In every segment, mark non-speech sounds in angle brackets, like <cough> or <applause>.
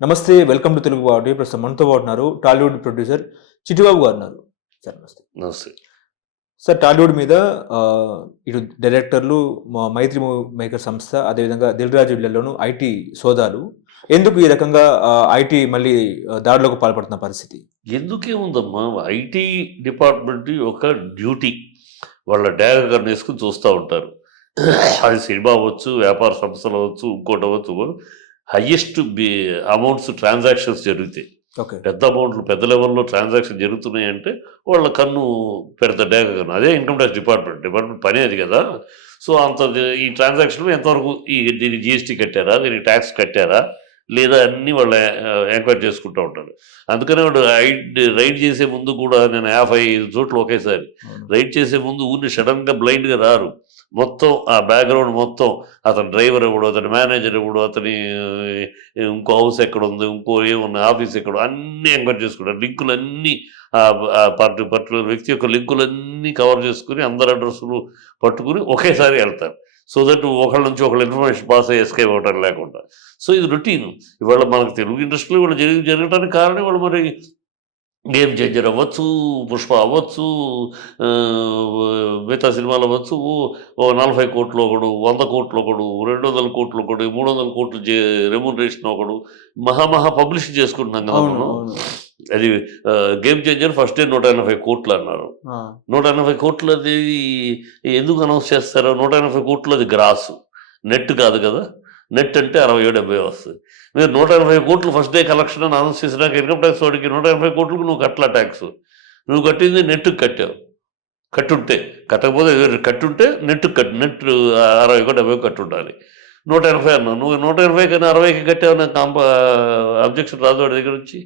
నమస్తే welcome to Telugu audio ప్రస్తుతం మనతో ఉన్నారు టాలీవుడ్ ప్రొడ్యూసర్ చిట్టిబాబు గారు ఉన్నారు. సార్ నమస్తే. నమస్తే. సార్ టాలీవుడ్ మీద ఇటు డైరెక్టర్లు మైత్రి మూవీ మేకర్ సంస్థ అదేవిధంగా దిల్ రాజు ఇళ్ళలోను ఐటీ సోదాలు. ఎందుకు ఈ రకంగా ఐటీ మళ్ళీ దాడిలోకి పాల్పడుతున్న పరిస్థితి? ఎందుకే ఉందమ్మా? ఐటీ డిపార్ట్మెంట్ యొక్క డ్యూటీ. వాళ్ళ డ్యాగర్ వేసుకుని చూస్తూ ఉంటారు. అది సినిమా అవ్వచ్చు వ్యాపార సంస్థలు అవ్వచ్చు ఇంకోటి అవ్వచ్చు. హయ్యెస్ట్ అమౌంట్స్ ట్రాన్సాక్షన్స్ జరుగుతాయి. ఓకే పెద్ద అమౌంట్లు పెద్ద లెవెల్లో ట్రాన్సాక్షన్ జరుగుతున్నాయి అంటే వాళ్ళ కన్ను పెడతా డ్యాగ కన్ను. అదే ఇన్కమ్ ట్యాక్స్ డిపార్ట్మెంట్ డిపార్ట్మెంట్ పని అది కదా. సో అంత ఈ ట్రాన్సాక్షన్లో ఎంతవరకు ఈ దీనికి జిఎస్టీ కట్టారా? దీనికి ట్యాక్స్ కట్టారా? లేదా అన్నీ వాళ్ళ ఎంక్వైరీ చేసుకుంటూ ఉంటారు. అందుకనే వాడు రైడ్ రైడ్ చేసే ముందు కూడా నేను యాభై ఐదు చోట్ల ఒకేసారి. రైడ్ చేసే ముందు ఊరిని సడన్గా బ్లైండ్గా రారు. మొత్తం ఆ బ్యాక్గ్రౌండ్ మొత్తం అతని డ్రైవర్ ఎవడు అతని మేనేజర్ ఎవడు అతని ఇంకో హౌస్ ఎక్కడ ఉంది ఇంకో ఏమున్నా ఆఫీస్ ఎక్కడ అన్నీ ఎంక్వైరీ చేసుకుంటారు. లింకులు అన్నీ ఆ పార్టీ పర్టికులర్ వ్యక్తి యొక్క లింకులన్నీ కవర్ చేసుకుని అందరి అడ్రస్లు పట్టుకుని ఒకేసారి వెళ్తారు. సో దట్ ఒకళ్ళ నుంచి ఒకళ్ళ ఇన్ఫర్మేషన్ పాస్ అయ్యి ఎస్కేప్ అవ్వటం లేకుండా. సో ఇది రొటీన్ ఇవాళ మనకు తెలుగు ఇండస్ట్రీలో ఇవాళ జరిగి జరగడానికి కారణం ఇవాళ మరి గేమ్ చేంజర్ అవ్వచ్చు పుష్ప అవ్వచ్చు మిగతా సినిమాలు అవ్వచ్చు. ఓ నలభై కోట్లు ఒకడు వంద కోట్లు ఒకడు రెండు వందల కోట్లు ఒకడు మూడు వందల కోట్లు రెమ్యూనరేషన్ ఒకడు. మహామహా పబ్లిష్ చేసుకుంటున్నాం కదా అవును మనం. అది గేమ్ చేంజర్ ఫస్ట్ డే నూట ఎనభై కోట్లు అన్నారు. నూట ఎనభై కోట్లు అది ఎందుకు అనౌన్స్ చేస్తారో? నూట ఎనభై కోట్లు అది గ్రాసు. నెట్ కాదు కదా. నెట్ అంటే అరవై ఏడు డెబ్బై వస్తుంది. మీరు నూట ఎనభై కోట్లు ఫస్ట్ డే కలెక్షన్ అని అనౌన్స్ చేసినాక ఇన్కమ్ ట్యాక్స్ వాడికి నూట ఎనభై కోట్లకు నువ్వు కట్టలా ట్యాక్స్ నువ్వు కట్టింది నెట్కి కట్టావు. కట్టుంటే కట్టకపోతే కట్టుంటే నెట్ కట్ నెట్ అరవై ఒక డెబ్బై కట్టుండాలి. నూట ఎనభై అన్నావు. నువ్వు నూట ఎనభై కన్నా అరవైకి కట్టావు నాకు కాంప అబ్జెక్షన్ రాదు వాడి దగ్గర నుంచి?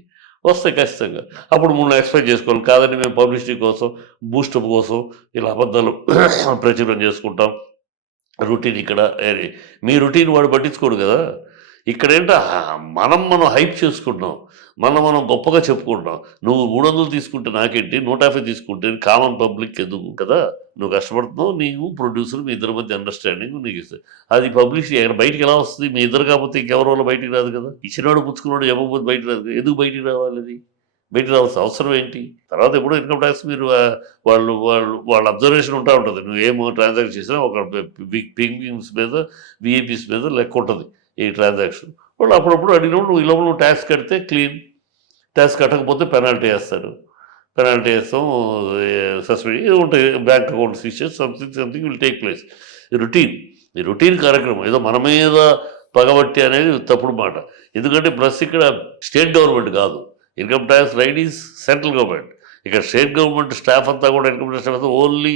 వస్తాయి ఖచ్చితంగా. అప్పుడు మూడు ఎక్స్ప్లెయిన్ చేసుకోవాలి. కాదని మేము పబ్లిసిటీ కోసం బూస్టప్ కోసం ఇలా అబద్ధాలు <coughs> ప్రచురం చేసుకుంటాం. రొటీన్ ఇక్కడ మీ రొటీన్ వాడు పట్టించుకోడు కదా. ఇక్కడ ఏంటో మనం మనం హైప్ చేసుకుంటున్నాం మనం మనం గొప్పగా చెప్పుకుంటున్నాం. నువ్వు మూడు వందలు తీసుకుంటే నాకేంటి నూట యాభై తీసుకుంటే కామన్ పబ్లిక్ ఎందుకు కదా? నువ్వు కష్టపడుతున్నావు నీవు ప్రొడ్యూసర్ మీ ఇద్దరి మధ్య అండర్స్టాండింగ్ నీకు ఇస్తుంది అది పబ్లిక్ ఎక్కడ బయటికి ఎలా వస్తుంది? మీ ఇద్దరు కాకపోతే ఇంకెవరి వల్ల బయటికి రాదు కదా. ఇచ్చినవాడు పుచ్చుకున్నాడు చెప్పకపోతే బయటికి రాదు? ఎందుకు బయటికి రావాలి అది? బయటికి రావాల్సిన అవసరం ఏంటి? తర్వాత ఎప్పుడో ఇన్కమ్ ట్యాక్స్ మీరు వాళ్ళు వాళ్ళు వాళ్ళ అబ్జర్వేషన్ ఉంటా ఉంటుంది. నువ్వు ఏమో ట్రాన్సాక్షన్ చేసినా ఒక బిగ్ పింగ్స్ మీద విఏపీస్ మీద లెక్క ఉంటుంది ఈ ట్రాన్సాక్షన్. వాళ్ళు అప్పుడప్పుడు అడిగినప్పుడు నువ్వు ఇలా నువ్వు ట్యాక్స్ కడితే క్లీన్. ట్యాక్స్ కట్టకపోతే పెనాల్టీ వేస్తారు. పెనాల్టీ వేస్తాం సస్పెండ్ ఇది ఉంటాయి. Bank account seize something something will take place. ఈ రొటీన్ ఈ రొటీన్ కార్యక్రమం ఏదో మన మీద పగబట్టి అనేది తప్పుడు మాట. ఎందుకంటే ప్లస్ ఇక్కడ స్టేట్ గవర్నమెంట్ కాదు. Income tax raid is central government. ఇక్కడ స్టేట్ గవర్నమెంట్ స్టాఫ్ అంతా కూడా ఇన్కమ్ ట్యాక్స్ స్టాఫ్ అంతా ఓన్లీ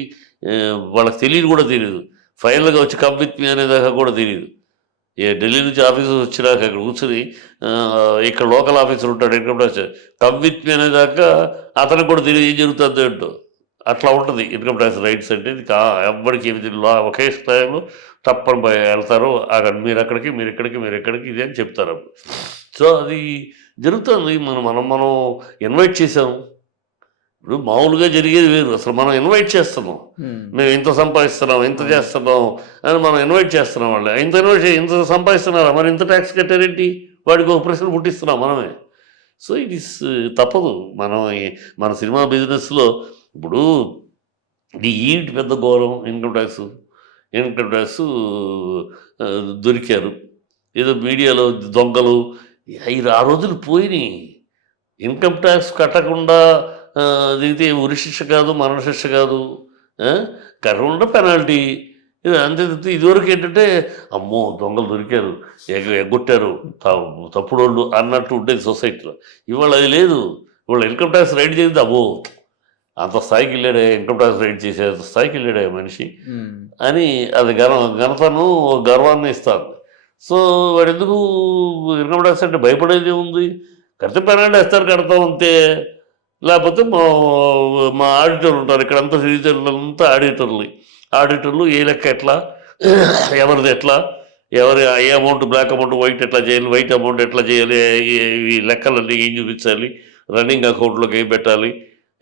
వాళ్ళకి తెలియదు కూడా తెలియదు. ఫైనల్గా వచ్చి కమ్ విత్ మీ అనేదాకా కూడా తెలియదు. ఏ ఢిల్లీ నుంచి ఆఫీసర్ వచ్చినాక అక్కడ కూర్చుని ఇక్కడ లోకల్ ఆఫీసర్ ఉంటాడు income tax come with me అనేదాకా అతనికి కూడా తెలియదు ఏం జరుగుతుందో ఏంటో. అట్లా ఉంటుంది ఇన్కమ్ ట్యాక్స్ రైట్స్ అంటే. ఇది కా ఏమి తెలియదు. ఒకే స్థాయిలో తప్పని వెళ్తారు. అక్కడ మీరు అక్కడికి మీరు ఇక్కడికి మీరు ఇక్కడికి ఇది అని చెప్తారు సో అది జరుగుతుంది. మనం మనం మనం ఇన్వైట్ చేసాం ఇప్పుడు మామూలుగా జరిగేది వేరు. అసలు మనం ఇన్వైట్ చేస్తున్నాం. మేము ఇంత సంపాదిస్తున్నాం ఇంత చేస్తున్నాం అని మనం ఇన్వైట్ చేస్తున్నాం వాళ్ళు. ఇంత ఇన్వైట్ ఇంత సంపాదిస్తున్నారా? మరి ఇంత ట్యాక్స్ కట్టారేంటి? వాడికి ఒక ప్రశ్న పుట్టిస్తున్నాం మనమే. సో ఇట్ ఇస్ తప్పదు. మనం మన సినిమా బిజినెస్లో ఇప్పుడు ఇది ఏంటి పెద్ద ఘోరం ఇన్కమ్ ట్యాక్స్ ఇన్కమ్ ట్యాక్స్ దొరికారు. ఏదో మీడియాలో దొంగలు ఆ రోజులు పోయినాయి. ఇన్కమ్ ట్యాక్స్ కట్టకుండా దిగితే ఉరి శిక్ష కాదు మరణ శిక్ష కాదు? కట్టకుండా పెనాల్టీ. ఇది అంతే ఇదివరకు ఏంటంటే అమ్మో దొంగలు దొరికారు ఎగ ఎగ్గొట్టారు త- తప్పుడోళ్ళు అన్నట్టు ఉండేది సొసైటీలో. ఇవాళ అది లేదు. ఇవాళ ఇన్కమ్ ట్యాక్స్ రైడ్ చేసింది అబ్బో అంత స్థాయికి వెళ్ళాడే ఇన్కమ్ ట్యాక్స్ రైడ్ చేసే అంత స్థాయికి వెళ్ళాడే మనిషి అని అది ఘన ఘనతను గర్వాన్ని ఇస్తాను. సో వాడు ఎందుకు ఇన్కమ్ ట్యాక్స్ అంటే భయపడేది ఉంది కరెక్ట్ పెనాల్టీ వేస్తారు కడతాం అంతే లేకపోతే మా మా ఆడిటర్లు ఉంటారు ఇక్కడ అంతా అంతా ఆడిటర్లు. ఆడిటర్లు ఏ లెక్క ఎట్లా ఎవరిది ఎట్లా ఎవరి ఏ అమౌంట్ బ్లాక్ అమౌంట్ వైట్ ఎట్లా చేయాలి వైట్ అమౌంట్ ఎట్లా చేయాలి ఈ- ఈ లెక్కలన్నీ ఏం చూపించాలి రన్నింగ్ అకౌంట్లోకి ఏం పెట్టాలి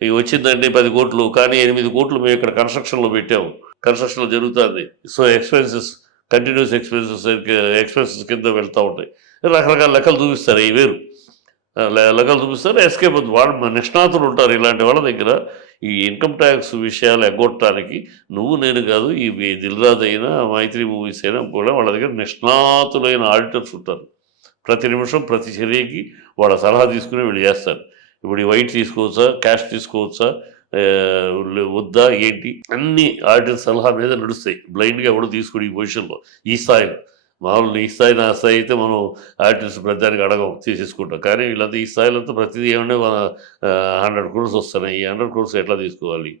ఇవి వచ్చిందండి పది కోట్లు కానీ ఎనిమిది కోట్లు మేము ఇక్కడ కన్స్ట్రక్షన్లో పెట్టాము. కన్స్ట్రక్షన్లో జరుగుతుంది. So expenses continues expenses expenses కింద వెళ్తూ ఉంటాయి. రకరకాల లెక్కలు చూపిస్తారు ఈ వేరు. లె- లెక్కలు చూపిస్తారు. ఎస్కేప్ అవుతుంది వాళ్ళు నిష్ణాతులు ఉంటారు ఇలాంటి వాళ్ళ దగ్గర. ఈ ఇన్కమ్ ట్యాక్స్ విషయాలు ఎగ్గొట్టడానికి నువ్వు నేను కాదు ఈ దిల్రాజ్ అయినా మైత్రి మూవీస్ అయినా కూడా వాళ్ళ దగ్గర నిష్ణాతులైన ఆడిటర్స్ ఉంటారు. ప్రతి నిమిషం ప్రతి చర్యకి వాళ్ళ సలహా తీసుకుని వీళ్ళు చేస్తారు. ఇప్పుడు ఈ వైట్ తీసుకోవచ్చా క్యాష్ తీసుకోవచ్చా వద్దా ఏంటి? అన్ని ఆడిటర్ సలహా మీద నడుస్తాయి. బ్లైండ్గా ఎవడు తీసుకుని ఈ పొజిషన్లో ఈ స్థాయిలో. మామూలు ఈ స్థాయి నా స్థాయి అయితే మనం ఆర్టిస్ట్ ప్రతిదానికి అడగం తీసేసుకుంటాం కానీ వీళ్ళంతా ఈ స్థాయిలో ప్రతిదీ ఏమన్నా మన హండ్రెడ్ క్రోర్స్ వస్తున్నాయి. ఈ హండ్రెడ్ క్రోర్స్ ఎట్లా తీసుకోవాలి?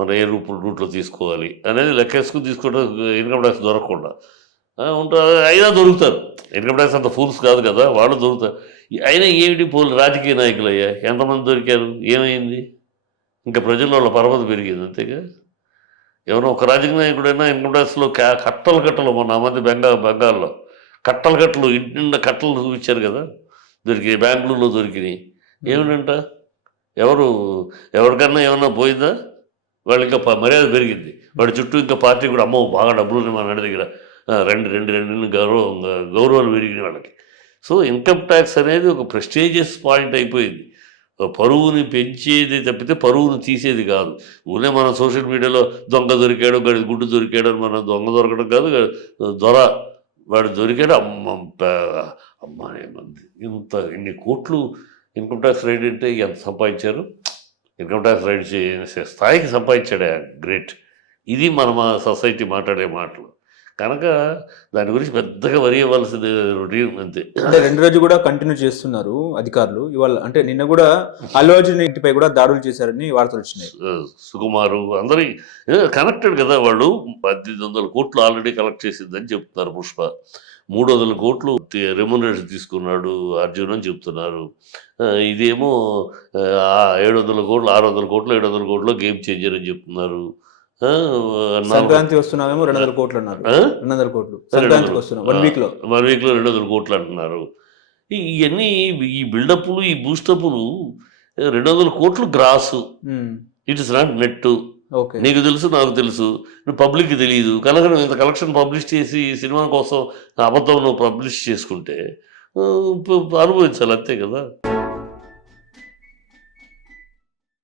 మనం ఏ రూపు రూట్లో తీసుకోవాలి? అనేది లెక్కేసుకుని తీసుకుంటాం ఇన్కమ్ ట్యాక్స్ దొరకకుండా. ఉంటారు అయినా దొరుకుతారు. ఇన్కమ్ ట్యాక్స్ అంత ఫూల్స్ కాదు కదా వాళ్ళు దొరుకుతారు. అయినా ఏమిటి పోలు రాజకీయ నాయకులు అయ్యా ఎంతమంది దొరికారు? ఏమైంది? ఇంకా ప్రజల్లో వాళ్ళ పరపతి పెరిగింది అంతేగా? ఎవరో ఒక రాజకీయ నాయకుడైనా ఇన్కమ్ ట్యాక్స్లో కా- కట్టలు కట్టలు మొన్న మధ్య బెంగాల్ బెంగాల్లో. కట్టలు కట్టలు ఇంటి నిండా కట్టలు చూపించారు కదా? దొరికినాయి బెంగళూరులో దొరికినాయి. ఏమిటంట? ఎవరు ఎవరికన్నా ఏమన్నా పోయిందా? వాళ్ళు ఇంకా మర్యాద పెరిగింది. వాడి చుట్టూ ఇంకా పార్టీ కూడా అమ్మో బాగా డబ్బులు మన నాడి దగ్గర. రెండు రెండు రెండు గౌరవం గౌరవాలు పెరిగినాయి వాళ్ళకి. సో ఇన్కమ్ ట్యాక్స్ అనేది ఒక ప్రెస్టీజియస్ పాయింట్ అయిపోయింది. పరువుని పెంచేది తప్పితే పరువుని తీసేది కాదు. ఊనే మన సోషల్ మీడియాలో దొంగ దొరికాడు గడి గుడ్డు దొరికాడు అని మనం దొంగ దొరకడం కాదు దొర వాడు దొరికాడు. అమ్మ అమ్మ ఏమంది ఇంత ఇన్ని కోట్లు ఇన్కమ్ ట్యాక్స్ రైడ్ అంటే ఎంత సంపాదించారు? ఇన్కమ్ ట్యాక్స్ రైడ్ చేసే స్థాయికి సంపాదించాడు గ్రేట్. ఇది మన మా సొసైటీ మాట్లాడే మాటలు. కనుక దాని గురించి పెద్దగా వరి ఇవ్వాల్సింది రొటీన్ అంతే. అంటే రెండు రోజు కూడా కంటిన్యూ చేస్తున్నారు అధికారులు. ఇవాళ అంటే నిన్న కూడా అల్లు అర్జున్ ఇంటిపై కూడా దాడులు చేశారని వార్తలు వచ్చినాయి. సుకుమారు అందరి కనెక్టెడ్ కదా వాళ్ళు? పద్దెనిమిది వందల కోట్లు ఆల్రెడీ కలెక్ట్ చేసిందని చెప్తున్నారు పుష్ప. మూడు వందల కోట్లు రెమ్యునరేషన్ తీసుకున్నాడు అర్జున్ అని చెప్తున్నారు. ఇదేమో ఏడు వందల కోట్లు ఆరు వందల కోట్లు ఏడు వందల కోట్లు గేమ్ చేంజర్ అని చెప్తున్నారు. సంక్రాంతి వస్తున్నామేమో రెండు వందల కోట్లు అన్నారు? రెండు వందల కోట్లు. సంక్రాంతికి వస్తున్నాం వన్ వీక్లో. వన్ వీక్లో రెండు వందల కోట్లు అంటున్నారు. ఇవన్నీ ఈ బిల్డప్లు ఈ బూస్టప్లు రెండు వందల కోట్లు gross. It is not net okay నీకు తెలుసు నాకు తెలుసు. నువ్వు పబ్లిక్కి తెలియదు కనుక నువ్వు ఇంత కలెక్షన్ పబ్లిష్ చేసి సినిమా కోసం అబద్ధం నువ్వు పబ్లిష్ చేసుకుంటే అనుభవించాలి అంతే కదా?